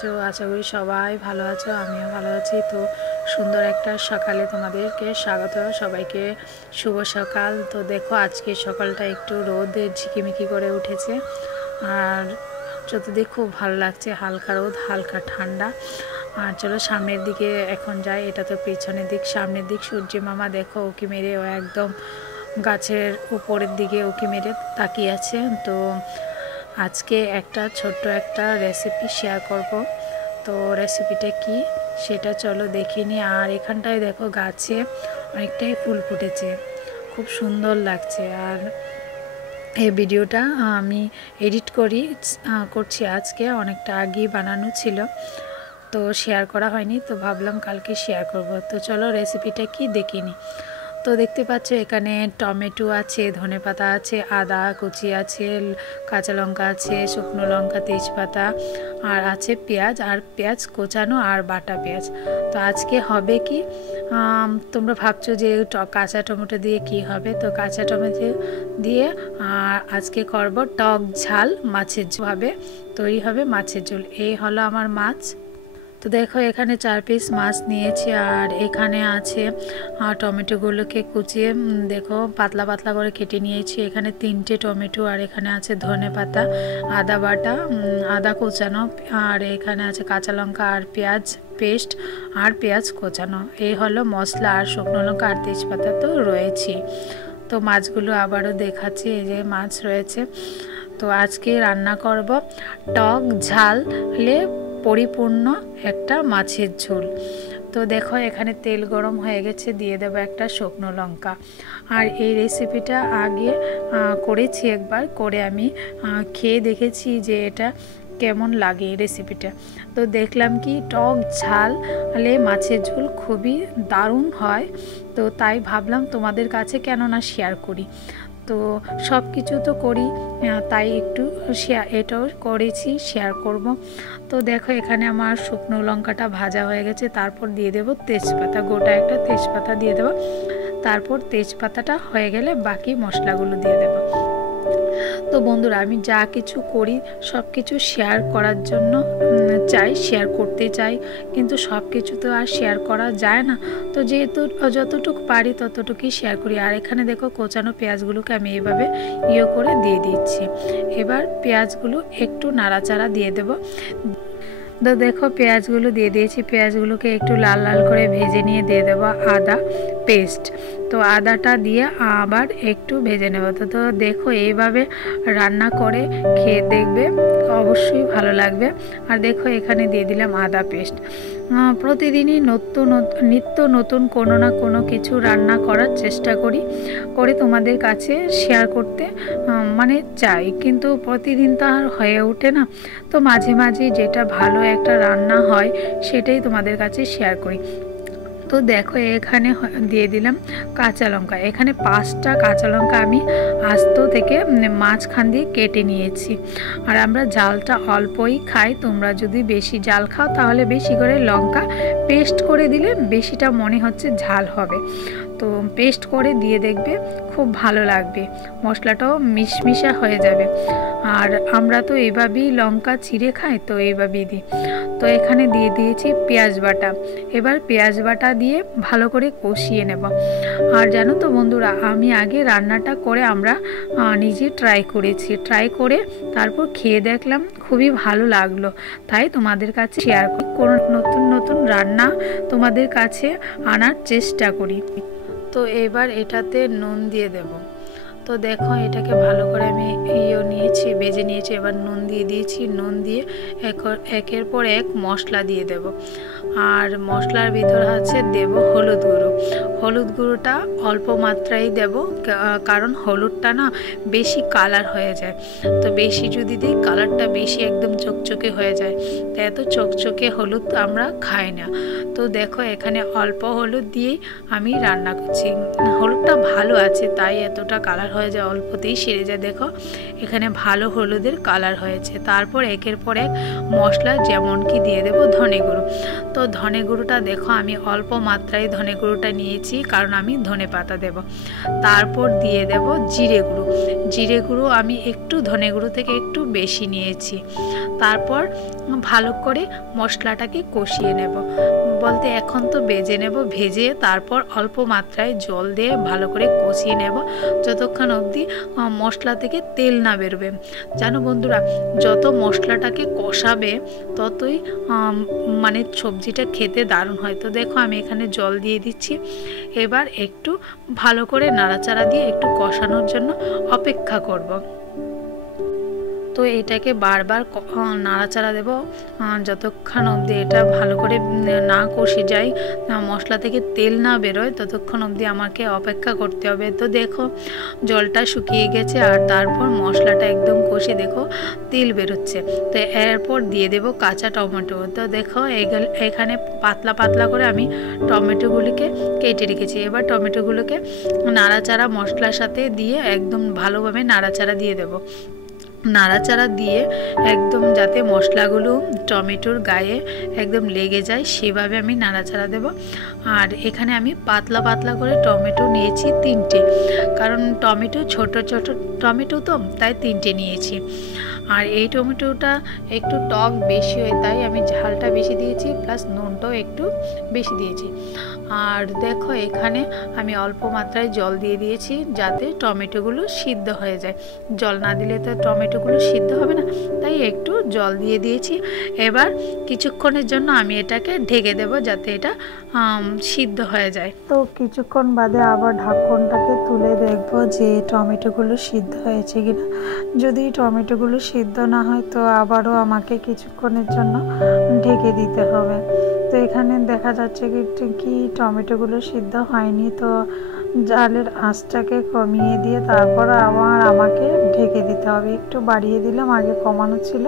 আছো? আশা করি সবাই ভালো আছো, আমিও ভালো আছি। তো সুন্দর একটা সকালে তোমাদেরকে স্বাগত, সবাইকে শুভ সকাল। তো দেখো আজকে সকালটা একটু রোদ ঝিকিমিকি করে উঠেছে, আর চতুর্দিক খুব ভালো লাগছে, হালকা রোদ হালকা ঠান্ডা। আর চলো সামনের দিকে এখন যাই, এটা তো পেছনের দিক, সামনের দিক সূর্য মামা দেখো উঁকি মেরে ও একদম গাছের উপরের দিকে উঁকি মেরে তাকিয়ে আছে। তো আজকে একটা ছোট্ট একটা রেসিপি শেয়ার করব। তো রেসিপিটা কি সেটা চলো দেখে নিই। আর এখানটায় দেখো গাছে অনেকটাই ফুল ফুটেছে, খুব সুন্দর লাগছে। আর এই ভিডিওটা আমি এডিট করছি আজকে, অনেকটা আগেই বানানো ছিল, তো শেয়ার করা হয়নি, তো ভাবলাম কালকে শেয়ার করব। তো চলো রেসিপিটা কি দেখিনি। তো দেখতে পাচ্ছ এখানে টমেটো আছে, ধনেপাতা আছে, আদা কুচি আছে, কাঁচা লঙ্কা আছে, শুকনো লঙ্কা, তেজপাতা, আর আছে পেঁয়াজ, আর পেঁয়াজ কোচানো আর বাটা পেঁয়াজ। তো আজকে হবে কি, তোমরা ভাবছো যে কাঁচা টমেটো দিয়ে কি হবে, তো কাঁচা টমেটো দিয়ে আর আজকে করব টক ঝাল মাছের ঝোল হবে, তৈরি হবে মাছের ঝোল। এই হলো আমার মাছ। তো দেখো এখানে 4 পিস মাছ নিয়েছি, আর এখানে আছে টমেটোগুলোকে কুচিয়ে দেখো পাতলা পাতলা করে কেটে নিয়েছি। এখানে 3টে টমেটো, আর এখানে আছে ধনেপাতা, আদা বাটা, আদা কোচানো, আর এখানে আছে কাঁচা লঙ্কা আর পেঁয়াজ পেস্ট, আর পেঁয়াজ কোচানো। এই হলো মশলা, আর শুকনো লঙ্কা আর তেজপাতা তো রয়েছে। তো মাছগুলো আবারও দেখাচ্ছি, এই যে মাছ রয়েছে। তো আজকে রান্না করব টক ঝালে পরিপূর্ণ একটা মাছের ঝোল। তো দেখো এখানে তেল গরম হয়ে গেছে, দিয়ে দেবো একটা শুকনো লঙ্কা। আর এই রেসিপিটা আগে করেছি একবার, করে আমি খেয়ে দেখেছি যে এটা কেমন লাগে এই রেসিপিটা। তো দেখলাম কি টক ঝালে মাছের ঝোল খুবই দারুণ হয়, তো তাই ভাবলাম তোমাদের কাছে কেন না শেয়ার করি। তো সব কিছু তো করি, তাই একটু এটাও করেছি, শেয়ার করব। তো দেখো এখানে আমার শুকনো লঙ্কাটা ভাজা হয়ে গেছে, তারপর দিয়ে দেব তেজপাতা, গোটা একটা তেজপাতা দিয়ে দেব। তারপর তেজপাতাটা হয়ে গেলে বাকি মশলাগুলো দিয়ে দেব। তো বন্ধুরা আমি যা কিছু করি সব কিছু শেয়ার করার জন্য শেয়ার করতে চাই, কিন্তু সব কিছু তো আর শেয়ার করা যায় না। তো যেহেতু যতটুকু পারি ততটুকুই শেয়ার করি। আর এখানে দেখো কোচানো পেঁয়াজগুলোকে আমি এইভাবে করে দিয়ে দিচ্ছি। এবার পেঁয়াজগুলো একটু নাড়াচাড়া দিয়ে দেব। তো দেখো পেঁয়াজগুলো দিয়ে দিয়েছি, পেঁয়াজগুলোকে একটু লাল লাল করে ভেজে নিয়ে দিয়ে দেবো আদা পেস্ট। তো আদাটা দিয়ে আবার একটু ভেজে নেব। তো দেখো এইভাবে রান্না করে খেয়ে দেখবে, অবশ্যই ভালো লাগবে। আর দেখো এখানে দিয়ে দিলাম আদা পেস্ট। প্রতিদিনই নিত্য নতুন কোনো না কোনো কিছু রান্না করার চেষ্টা করে তোমাদের কাছে শেয়ার করতে চাই, কিন্তু প্রতিদিন তো আর হয়ে ওঠে না। তো মাঝে মাঝে যেটা ভালো একটা রান্না হয় সেটাই তোমাদের কাছে শেয়ার করি। তো দেখো এখানে দিয়ে দিলাম কাঁচা লঙ্কা। এখানে 5টা কাঁচা লঙ্কা আমি আস্ত থেকে মাঝখান দিয়ে কেটে নিয়েছি। আর আমরা ঝালটা অল্পই খাই, তোমরা যদি বেশি ঝাল খাও তাহলে বেশি করে লঙ্কা পেস্ট করে দিলে বেশিটা মনে হচ্ছে ঝাল হবে। তো পেস্ট করে দিয়ে দেখবে খুব ভালো লাগবে, মশলাটাও মিশমিশা হয়ে যাবে। আর আমরা তো এইভাবেই লঙ্কা চিড়ে খাই, তো এইভাবেই দিই। তো এখানে দিয়ে দিয়েছি পেঁয়াজ বাটা। এবার পেঁয়াজ বাটা দিয়ে ভালো করে কষিয়ে নেব। আর জানো তো বন্ধুরা আমি আগে রান্নাটা করে আমরা নিজে ট্রাই করে তারপর খেয়ে দেখলাম খুবই ভালো লাগলো, তাই তোমাদের কাছে শেয়ার করি। কোনো নতুন রান্না তোমাদের কাছে আনার চেষ্টা করি। তো এবার এটাতে নুন দিয়ে দেব। তো দেখো এটাকে ভালো করে আমি ভেজে নিয়েছি। এবার নুন দিয়ে দিয়েছি, নুন দিয়ে একের পর এক মশলা দিয়ে দেব। আর মশলার ভিতরে দেব হলুদ গুঁড়োটা অল্প মাত্রায় দেব, কারণ হলুদটা না বেশি কালার হয়ে যায়। তো বেশি যদি দিই কালারটা বেশি একদম চকচকে হয়ে যায়, তো এত চকচকে হলুদ আমরা খাই না। তো দেখো এখানে অল্প হলুদ দিয়েই আমি রান্না করছি, হলুদটা ভালো আছে তাই এতটা কালার হয়ে যায়, অল্পতেই সেরে যায়। দেখো এখানে ভালো হলুদের কালার হয়েছে। তারপর একের পর এক মশলা, যেমন কি দিয়ে দেব ধনে গুঁড়ো। তো ধনে গুঁড়োটা দেখো আমি অল্প মাত্রায় ধনে গুঁড়োটা নিয়েছি, কারণ আমি ধনে পাতা দেব। তারপর দিয়ে দেব জিরে গুঁড়ো। জিরে গুঁড়ো আমি একটু ধনে গুঁড়ো থেকে একটু বেশি নিয়েছি। তারপর ভালো করে মশলাটাকে কষিয়ে নেব, বলতে এখন তো ভেজে তারপর অল্প মাত্রায় জল দিয়ে ভালো করে কষিয়ে নেব, যতক্ষণ অবধি মশলা থেকে তেল না বেরোবে। জানো বন্ধুরা, যত মশলাটাকে কষাবে ততই মানে সবজিটা খেতে দারুণ হয়। তো দেখো আমি এখানে জল দিয়ে দিচ্ছি। এবার একটু ভালো করে নাড়াচাড়া দিয়ে একটু কষানোর জন্য অপেক্ষা করব। তো এটাকে বারবার নাড়াচাড়া দেব যতক্ষণ অবধি এটা ভালো করে না কষে যায়, মশলা থেকে তেল না বেরোয়, ততক্ষণ অবধি আমাকে অপেক্ষা করতে হবে। তো দেখো জলটা শুকিয়ে গেছে, আর তারপর মশলাটা একদম কষে দেখো তেল বেরোচ্ছে। তো এরপর দিয়ে দেব কাঁচা টমেটো। তো দেখো এখানে পাতলা পাতলা করে আমি টমেটোগুলিকে কেটে রেখেছি। এবার টমেটোগুলোকে নাড়াচাড়া মশলার সাথে দিয়ে একদম ভালোভাবে নাড়াচাড়া দিয়ে দেব। নাড়াচাড়া দিয়ে একদম যাতে মশলাগুলো টমেটোর গায়ে একদম লেগে যায় সেভাবে আমি নাড়াচাড়া দেব। আর এখানে আমি পাতলা পাতলা করে টমেটো নিয়েছি 3টে, কারণ টমেটো ছোট ছোট টমেটো তো, তাই 3টে নিয়েছি। আর এই টমেটোটা একটু টক বেশি হয়, তাই আমি ঝালটা বেশি দিয়েছি, প্লাস নুনটাও একটু বেশি দিয়েছি। আর দেখো এখানে আমি অল্প মাত্রায় জল দিয়ে দিয়েছি, যাতে টমেটোগুলো সিদ্ধ হয়ে যায়। জল না দিলে তো টমেটোগুলো সিদ্ধ হবে না, তাই একটু জল দিয়ে দিয়েছি। এবার কিছুক্ষণের জন্য আমি এটাকে ঢেকে দেব, যাতে এটা সিদ্ধ হয়ে যায়। তো কিছুক্ষণ বাদে আবার ঢাকনটাকে তুলে দেখব যে টমেটোগুলো সিদ্ধ হয়েছে কিনা। যদি টমেটোগুলো সিদ্ধ না হয় তো আবারও আমাকে কিছুক্ষণের জন্য ঢেকে দিতে হবে। তো এখানে দেখা যাচ্ছে কি টমেটোগুলো সিদ্ধ হয়নি, তো জালের আঁচটাকে কমিয়ে দিয়ে তারপর আবার আমাকে ঢেকে দিতে হবে। একটু বাড়িয়ে দিলাম, আগে কমানো ছিল।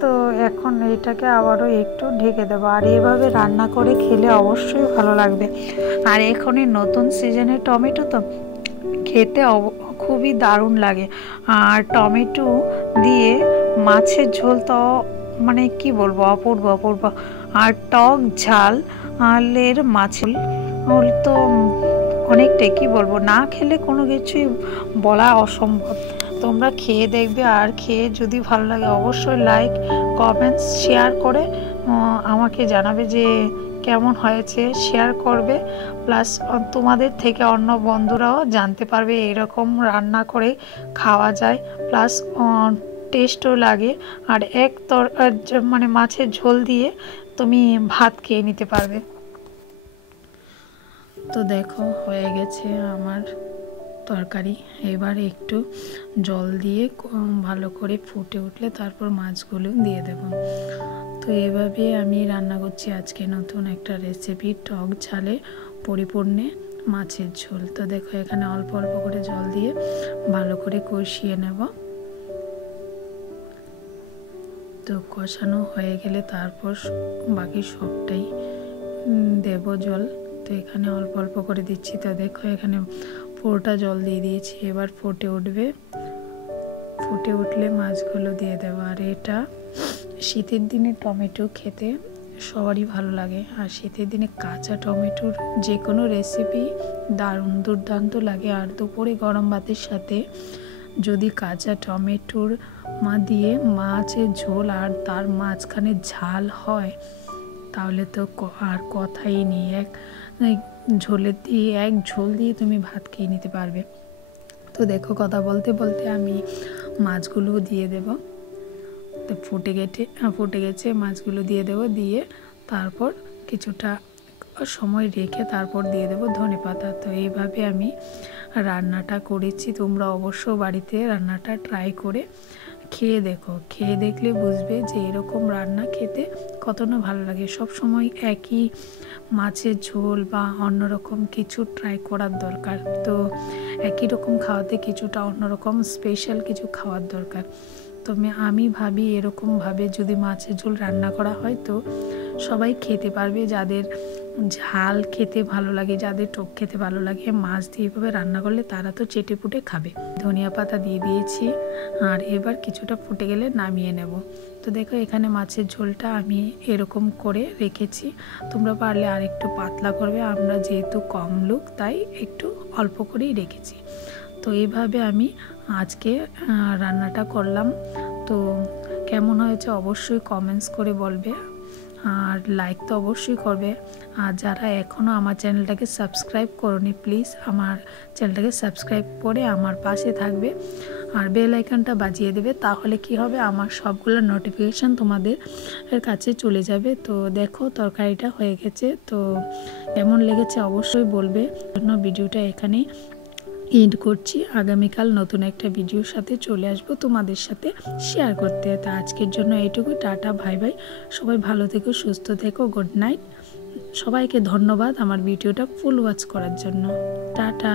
তো এখন এইটাকে আবারও একটু ঢেকে দেবো। আর এইভাবে রান্না করে খেলে অবশ্যই ভালো লাগবে। আর এখনই নতুন সিজনের টমেটো তো খেতে খুবই দারুণ লাগে। আর টমেটো দিয়ে মাছের ঝোল তো মানে কি বলবো, অপূর্ব অপূর্ব। আর টক ঝালের মাছের ঝোল তো অনেকটাই, কি বলবো, না খেলে কোনো কিছুই বলা অসম্ভব। তোমরা খেয়ে দেখবে, আর খেয়ে যদি ভালো লাগে অবশ্যই লাইক কমেন্টস শেয়ার করে আমাকে জানাবে যে কেমন হয়েছে, শেয়ার করবে। প্লাস তোমাদের থেকে অন্য বন্ধুরাও জানতে পারবে এরকম রান্না করে খাওয়া যায়, প্লাস টেস্টও লাগে। আর মানে মাছের ঝোল দিয়ে তুমি ভাত খেয়ে নিতে পারবে। তো দেখো হয়ে গেছে আমার তরকারি। এবার একটু জল দিয়ে ভালো করে ফুটে উঠলে তারপর মাছগুলো দিয়ে দেব। তো এভাবে আমি রান্না করছি আজকে নতুন একটা রেসিপি, টক ঝালে পরিপূর্ণ মাছের ঝোল। তো দেখো এখানে অল্প অল্প করে জল দিয়ে ভালো করে কষিয়ে নেব। তো কষানো হয়ে গেলে তারপর বাকি সবটাই দেব জল। তো এখানে অল্প অল্প করে দিচ্ছি। তো দেখো এখানে পুরোটা জল দিয়ে দিয়েছি। এবার ফুটে উঠবে, ফুটে উঠলে মাছগুলো দিয়ে দেবো। আর এটা শীতের দিনে টমেটো খেতে সবারই ভালো লাগে। আর শীতের দিনে কাঁচা টমেটোর যে কোনো রেসিপি দারুণ দুর্দান্ত লাগে। আর দুপুরে গরম ভাতের সাথে যদি কাঁচা টমেটোর দিয়ে মাছের ঝোল আর তার মাঝখানে ঝাল হয়, তাহলে তো আর কথাই নেই। এক ঝোল দিয়ে তুমি ভাত খেয়ে নিতে পারবে। তো দেখো কথা বলতে বলতে আমি মাছগুলো দিয়ে দেব। তো ফুটে গেছে, মাছগুলো দিয়ে দেব। দিয়ে তারপর কিছুটা সময় রেখে তারপর দিয়ে দেব ধনেপাতা। তো এইভাবে আমি রান্নাটা করেছি। তোমরা অবশ্য বাড়িতে রান্নাটা ট্রাই করে খেয়ে দেখো। খেয়ে দেখলে বুঝবে যে এরকম রান্না খেতে কত না ভালো লাগে। সব সময় একই মাছের ঝোল বা অন্যরকম কিছু ট্রাই করার দরকার। তো একই রকম খাওয়াতে কিছুটা অন্যরকম স্পেশাল কিছু খাওয়ার দরকার। তো আমি ভাবি এরকমভাবে যদি মাছের ঝোল রান্না করা হয় তো সবাই খেতে পারবে, যাদের ঝাল খেতে ভালো লাগে, যাদের টক খেতে ভালো লাগে, মাছ দিয়ে এভাবে রান্না করলে তারা তো চেটে পুটে খাবে। ধনিয়া পাতা দিয়ে দিয়েছি, আর এবার কিছুটা ফুটে গেলে নামিয়ে নেব। তো দেখো এখানে মাছের ঝোলটা আমি এরকম করে রেখেছি, তোমরা পারলে আর একটু পাতলা করবে, আমরা যেহেতু কম লোক তাই একটু অল্প করেই রেখেছি। তো এইভাবে আমি আজকে রান্নাটা করলাম। তো কেমন হয়েছে অবশ্যই কমেন্টস করে বলবে, আর লাইক তো অবশ্যই করবে। আর যারা এখনও আমার চ্যানেলটাকে সাবস্ক্রাইব করোনি, প্লিজ আমার চ্যানেলটাকে সাবস্ক্রাইব করে আমার পাশে থাকবে আর বেল আইকনটা বাজিয়ে দেবে, তাহলে কি হবে আমার সবগুলো নোটিফিকেশান তোমাদের কাছে চলে যাবে। তো দেখো তরকারিটা হয়ে গেছে, তো কেমন লেগেছে অবশ্যই বলবে। জন্য ভিডিওটা এখানেই এন্ড করছি। আগামীকাল নতুন একটা ভিডিওর সাথে চলে আসবো তোমাদের সাথে শেয়ার করতে। তা আজকের জন্য এইটুকু, টাটা, বাই বাই। সবাই ভালো থেকো, সুস্থ থেকো, গুড নাইট। সবাইকে ধন্যবাদ আমার ভিডিওটা ফুল ওয়াচ করার জন্য। টাটা।